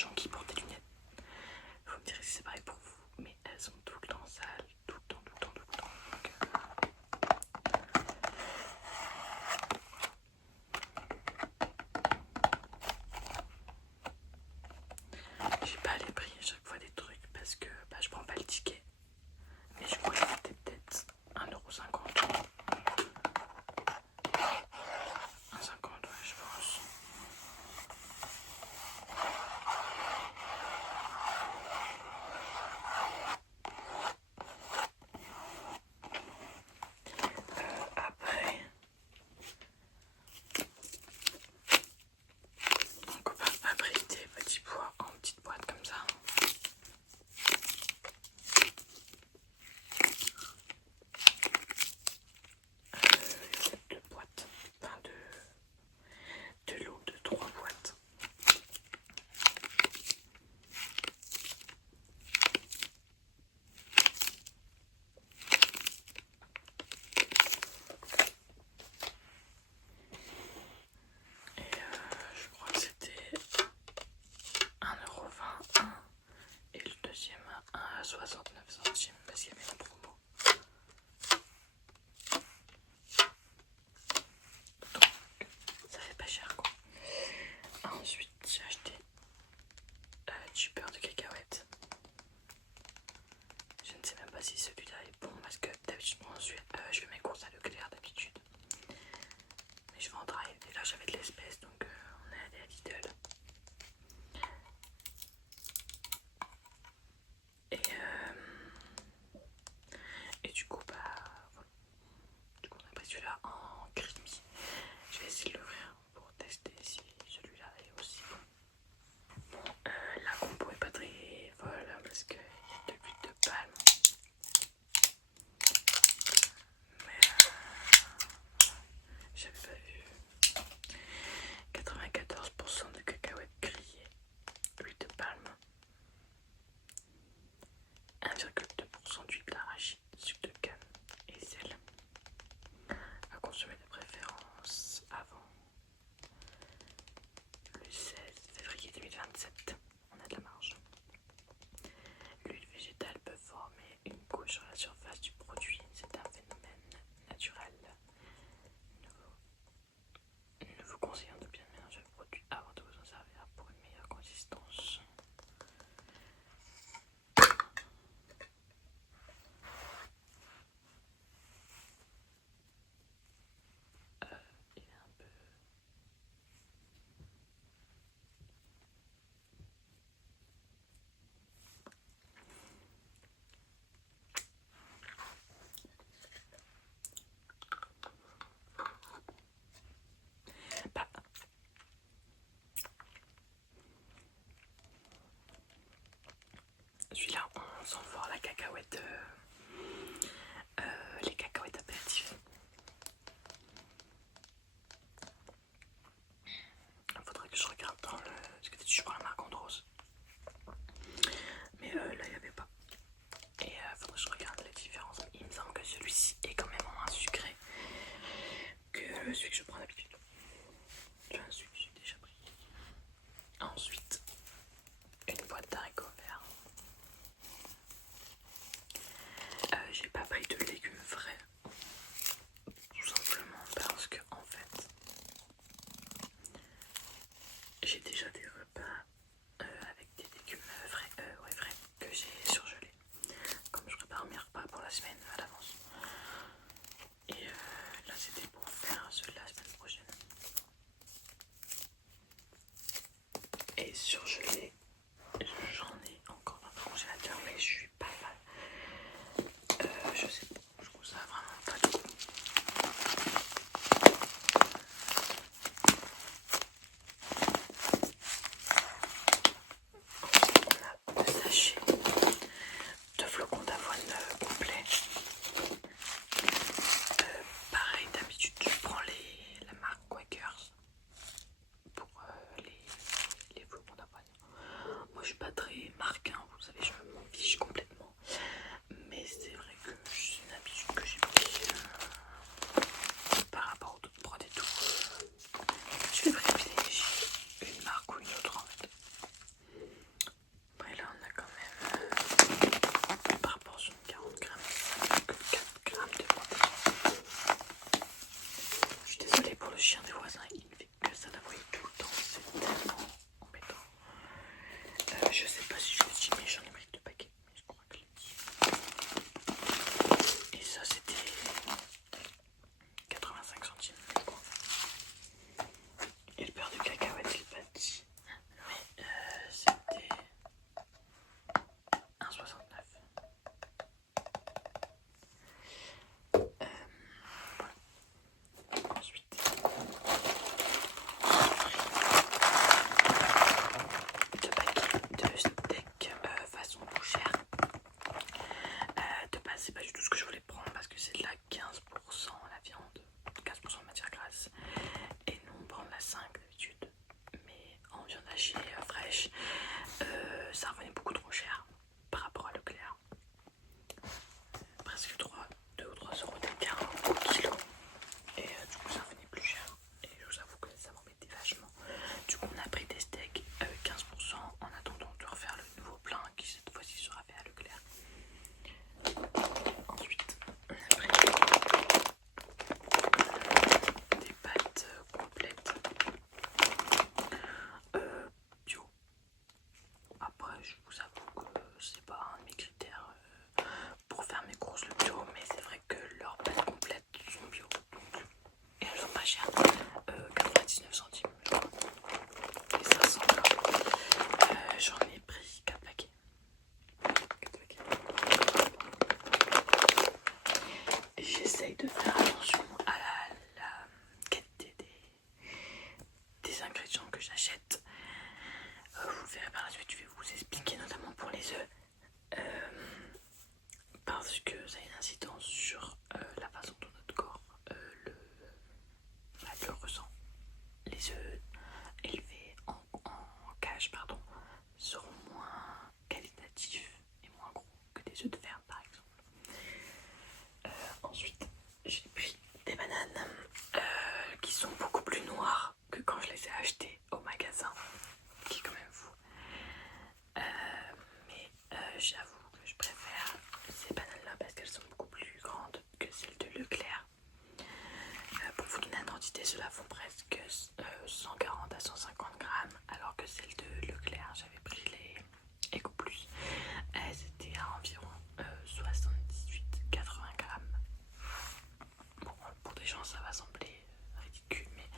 gens qui portent des lunettes. Vous me direz si c'est pareil pour vous, mais elles sont tout le temps sales, tout le temps. Donc, j'ai pas les prix à chaque fois des trucs parce que je prends pas le ticket. Mais je crois que c'était peut-être 1,50 €. 1,50 €, ouais, je pense. Après, donc on va fabriquer des petits pois en petites boîtes comme ça. Deux boîtes, enfin de l'eau de 3 boîtes. Et je crois que c'était 1,21 € et le deuxième à 69 centimes parce qu'il y avait une promo. Donc ça fait pas cher quoi. Ensuite j'ai acheté du beurre de cacahuète. Je ne sais même pas si celui-là est bon parce que d'habitude je fais mes courses à Leclerc d'habitude. Mais je vais en drive et là j'avais de l'espèce donc on est allé à Lidl. Et du coup voilà. Du coup on a pris celui-là en crispy. Je vais essayer de l'ouvrir pour tester si celui-là est aussi bon. Bon, la compo est pas très folle parce qu'il y a de l'huile de palme. Mais j'avais pas vu. 94% de cacahuètes grillées, huile de palme, 1,2% d'huile d'arachide, sucre de canne et sel. À consommer de préférence avant le 16 février 2027. On a de la marge. L'huile végétale peut former une couche sur la surface du produit. C'est un phénomène naturel. Nous vous conseillons de bien mélanger le produit avant de vous en servir pour une meilleure consistance. Il est un peu... Bah, celui-là, on sent fort la cacahuète, les cacahuètes appellatives. Il faudrait que je regarde dans le... Parce que je prends la marque Andros. Mais là, il n'y avait pas. Et faudrait que je regarde les différences. Il me semble que celui-ci est quand même moins sucré que celui que je prends d'habitude. Enfin, celui que j'ai déjà pris. Ensuite, une boîte d'haricots verts. J'ai pas pris de légumes frais. Tout simplement parce que, en fait, j'ai déjà des repas avec des légumes frais que j'ai surgelés. Comme je prépare mes repas pour la semaine à l'avance. Et là, c'était pour faire ceux de la semaine prochaine. Et surgelés, j'en ai encore dans le congélateur, mais je suis pas fan. Je sais pas, je trouve ça vraiment pas de goût. On a 2 sachets de flocons d'avoine complets. Pareil, d'habitude, je prends la marque Quakers pour les flocons d'avoine. Moi, je suis pas très marque, hein, vous savez, je m'en fiche complètement. Mais c'est vrai que c'est une habitude que j'ai pris par rapport aux autres prods et tout. Je vais privilégier une marque ou une autre en fait. Je sais pas si je l'ai dit, mais j'en ai pris 2 paquets. Mais je crois que je l'ai dit. Et ça, c'était 85 centimes, je crois. Et le beurre de cacahuète, je l'ai pas dit. Mais c'était 1,69. Ensuite, deux paquets de steak façon bouchère. De base, c'est pas du tout ce que je voulais prendre parce que c'est de la 15% la viande, 15% de matière grasse. Et nous on prend de la 5 d'habitude. Mais en viande hachée fraîche, ça revenait beaucoup trop cher par rapport à Leclerc. Presque 2 ou 3 euros d'écart au kilo. Et du coup ça revenait plus cher. Et je vous avoue que ça m'embêtait vachement. Du coup on a pris des steaks avec 15% en attendant de refaire le nouveau plein qui cette fois-ci sera fait à Leclerc. Ensuite on a pris des pâtes complètes bio. Après je vous avoue que c'est pas un de mes critères pour faire mes courses le bio, mais c'est vrai que leurs pâtes complètes sont bio. Et elles sont pas chères, 99 centimes. Et 500 grammes. J'en ai pris 4 paquets. J'essaye de faire attention à la qualité des ingrédients que j'achète. Vous le verrez par la suite, je vais vous expliquer notamment pour les œufs. Parce que ça a une incidence sur la façon dont notre corps le ressent. Les œufs élevés en cage seront moins qualitatifs et moins gros que des œufs de ferme par exemple. Ensuite j'ai pris des bananes qui sont beaucoup plus noires que quand je les ai achetées au magasin, qui est quand même fou. Mais j'avoue que je préfère ces bananes là parce qu'elles sont beaucoup plus grandes que celles de Leclerc. Pour vous donner un ordre d'idée, ceux-là font presque 140 à 150 grammes, alors que celles de Leclerc, j'avais pris les Eco Plus, elles étaient à environ 78-80 grammes. Bon, pour des gens ça va sembler ridicule, mais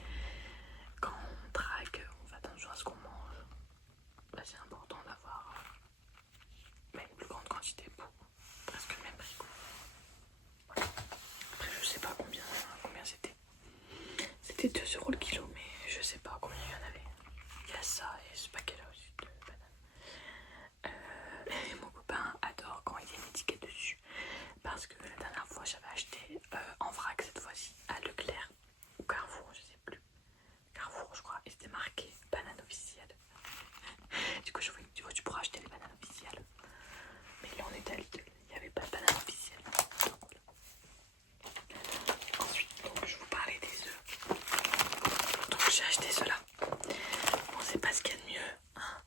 quand on drague, on fait attention à ce qu'on mange. Bah, c'est important d'avoir une plus grande quantité pour presque le même prix. Voilà. Après je sais pas combien c'était. C'était 2 euros le kilo, mais je sais pas combien il y en avait. Il y a ça et ce paquet là aussi de bananes. Et mon copain adore quand il y a une étiquette dessus, parce que la dernière fois j'avais acheté en vrac cette fois-ci à Leclerc ou Carrefour, je sais plus. Carrefour je crois, et c'était marqué banane officielle. Du coup je me dis tu pourras acheter les bananes officielles. Mais là on était à Lidl, il n'y avait pas de banane officielle. Ensuite donc je vous parlais des œufs. Donc j'ai acheté ceux-là. Bon c'est pas ce qu'il y a de mieux. Hein.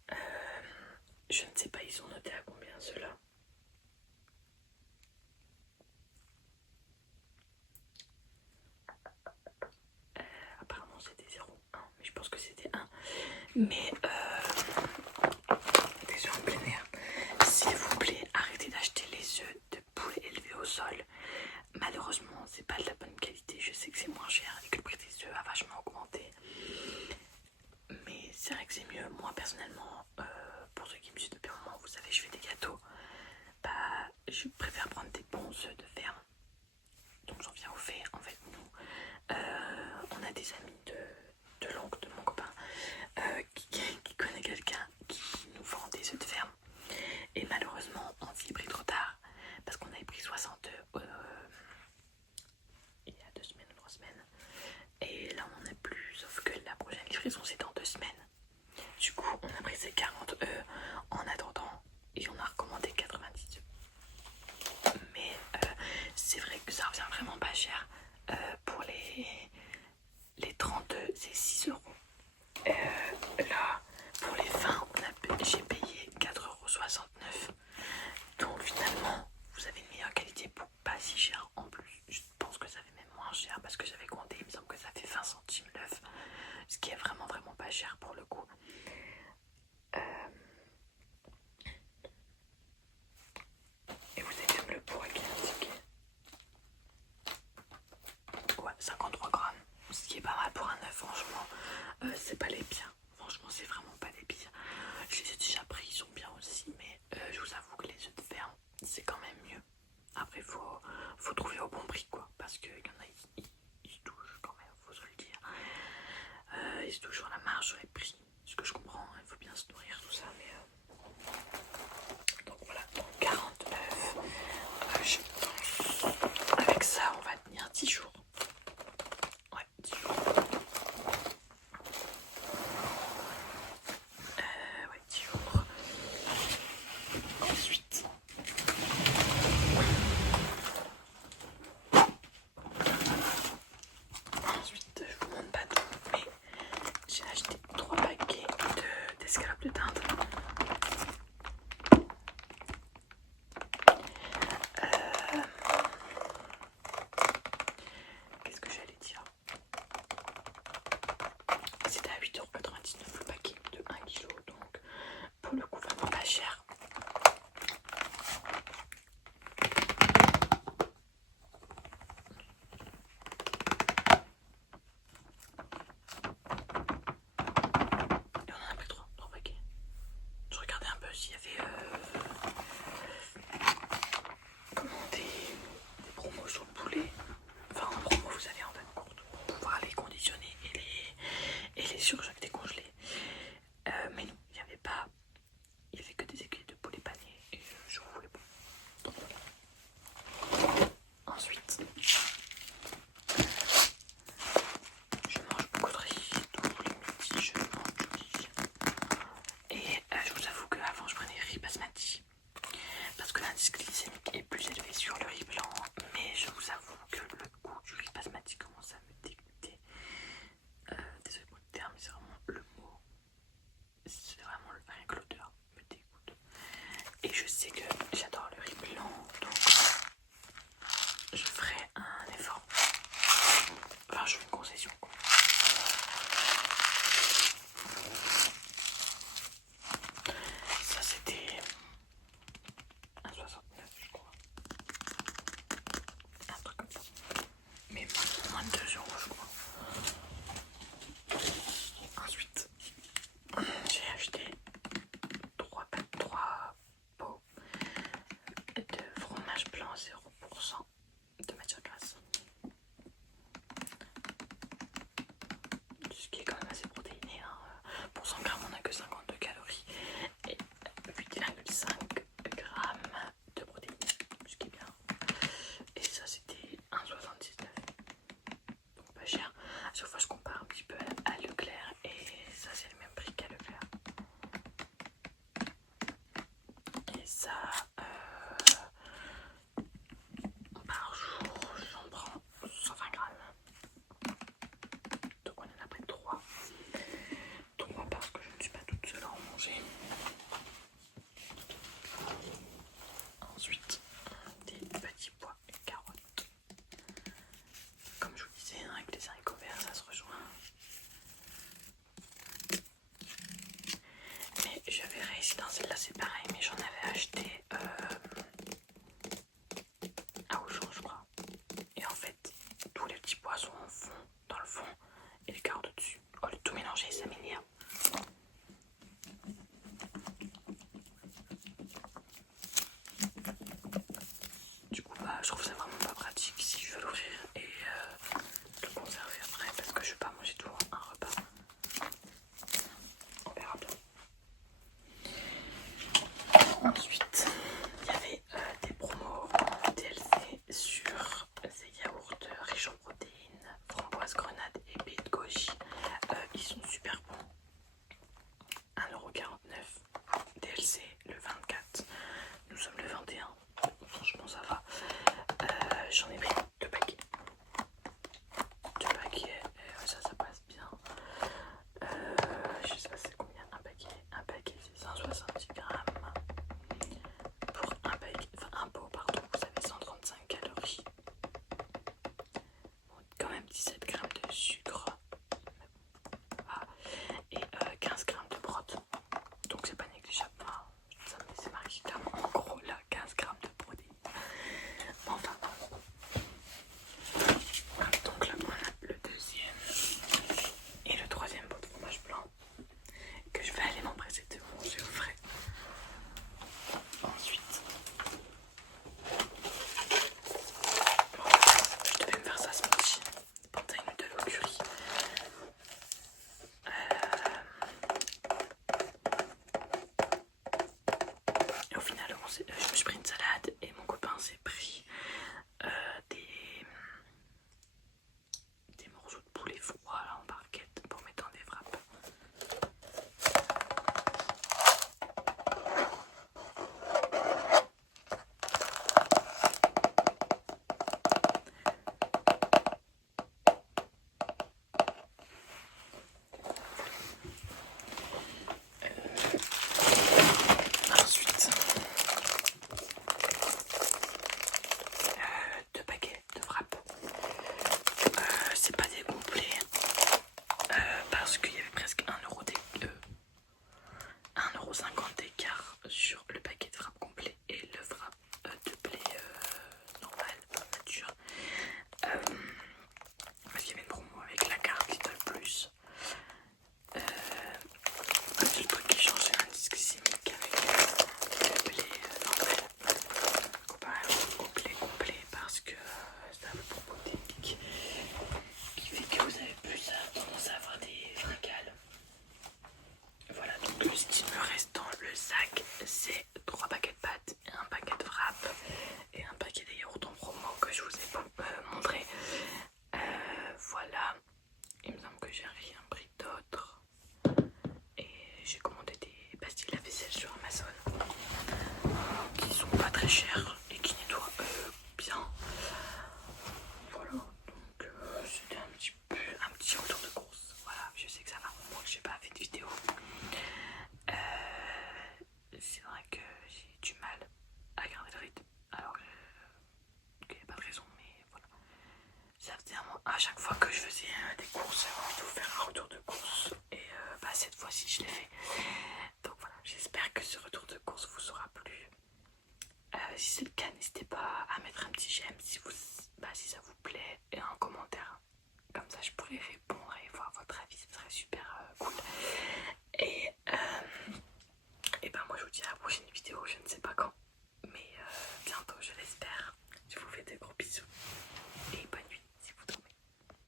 Je ne sais pas, ils sont notés à combien ceux-là. Apparemment c'était 0,1, mais je pense que c'était 1. Mais des œufs en plein air. S'il vous plaît, arrêtez d'acheter les œufs de poulet élevés au sol. Malheureusement, c'est pas de la bonne qualité. Je sais que c'est moins cher et que le prix des œufs a vachement augmenté. Mais c'est vrai que c'est mieux. Moi personnellement, pour ceux qui me suivent depuis un moment, vous savez, je fais des gâteaux. Bah, je préfère prendre des bons œufs de ferme. Donc j'en viens au fait. En fait, nous, on a des amis de l'oncle de mon copain c'est pas les pires. Franchement, c'est vraiment pas les pires. Je les ai déjà pris, ils sont bien aussi, mais je vous avoue que les œufs de ferme, c'est quand même mieux. Après, faut trouver au bon prix, quoi, parce qu'il y en a, ils se touchent quand même, faut se le dire. Ils se touchent sur la marge, sur les prix, ce que je comprends, il faut bien se nourrir, tout ça, mais donc voilà, donc 49, je pense, avec ça, on va tenir 10 jours. Ouais, 10 jours. Ouais, 10 jours. Ensuite, je vous montre pas tout, mais j'ai acheté 3 paquets d'escalopes de dinde. Qu'est-ce que j'allais dire? C'était à 8,99€ le paquet de 1 kg, donc pour le coup vraiment pas cher. Et on en a pris 3 paquets. Je regardais un peu s'il y avait des promos sur le poulet. Enfin en promo vous savez en fait courte pour pouvoir les conditionner et les surgelés décongelés. Mais non, il n'y avait pas. Il n'y avait que des aiguilles de poulet pané et je ne voulais pas. Donc voilà. Ensuite, je mange beaucoup de riz. Tous les midis, je mange du riz. Et je vous avoue qu'avant, je prenais riz basmati. Parce que l'indice glycémique est plus élevé sur le riz blanc. Mais je vous avoue que le goût du riz basmati commence à me dégoûter. Désolé pour le terme, mais c'est vraiment le mot. C'est vraiment rien que l'odeur me dégoûte. Et je sais que j'adore le riz blanc. Donc je ferai un effort. Enfin, je fais une concession, quoi. Ça, c'était 1,69 je crois. Un truc comme ça. Mais moins de 2 euros, je crois. Ensuite, j'ai acheté 3 pots de fromage blanc 0% de matière grasse. Ce qui est quand même assez protéiné, hein. Pour 100 grammes, on n'a que 52 calories et 8,5 grammes de protéines, ce qui est bien. Et ça, c'était 1,79. Donc pas cher. À chaque fois, je compare un petit peu à Leclerc et ça, c'est le même prix qu'à Leclerc. Et ça, par jour, j'en prends 120 grammes. Donc on en a pris 3. 3 parce que je ne suis pas toute seule à en manger. Ensuite, des petits pois et carottes. Comme je vous disais, hein, avec les haricots verts, ça se rejoint. Mais je verrai si dans celle-là c'est pareil, mais j'en avais acheté à Auchan, je crois. Et en fait, tous les petits pois sont en fond, dans le fond, et les carottes au-dessus. Au lieu de tout mélanger, ça m'énerve. Du coup, je trouve ça vraiment pas pratique si je veux l'ouvrir et le conserver après parce que je vais pas manger tout un repas. On verra bien. Ensuite, il y avait des promos en DLC sur ces yaourts riches en protéines, framboise, grenade et baie de goji. Ils sont super bons. 1,49€. DLC le 24. Nous sommes le 21. Franchement, ça va. J'en ai pris 2 paquets. 2 paquets, ça passe bien. Je sais pas c'est combien un paquet. Un paquet c'est 170 grammes. Pour un paquet, enfin un pot pardon, vous avez 135 calories. Bon, quand même 17 grammes de sucre. Ah. Et 15 grammes de prot. Donc c'est pas négligeable. Enfin, c'est marqué clairement en gros là 15 grammes de protéines. Enfin, je me suis pris une salade et mon copain s'est pris des morceaux de poulet froid là, en barquette pour mettre dans des wraps. Ensuite, 2 paquets de wraps. C'est pas des complets parce qu'il y avait presque 1,50€ d'écart sur le paquet de wraps complet et le wrap de blé normal, nature. Parce qu'il y avait une promo avec la carte Lidl Plus. C'est le truc qui change, c'est l'indice glycémique avec le blé normal comparé au complet parce que c'est un propos technique qui fait que vous avez plus tendance à avoir des fringales. Voilà, donc ce qui me reste dans le sac, c'est 3 paquets de pâtes, un paquet de wrap et un paquet de yaourts en promo que je vous ai montré. Voilà, il me semble que j'ai rien pris d'autre. Et j'ai commandé des pastilles à vaisselle sur Amazon qui sont pas très chères et qui nettoient bien. Voilà, donc c'était un petit retour de course. Voilà, je sais que ça va, moi j'ai pas fait de vidéo. C'est vrai que j'ai du mal à garder le rythme alors qu'il n'y a pas de raison, mais voilà. Ça faisait à chaque fois que je faisais des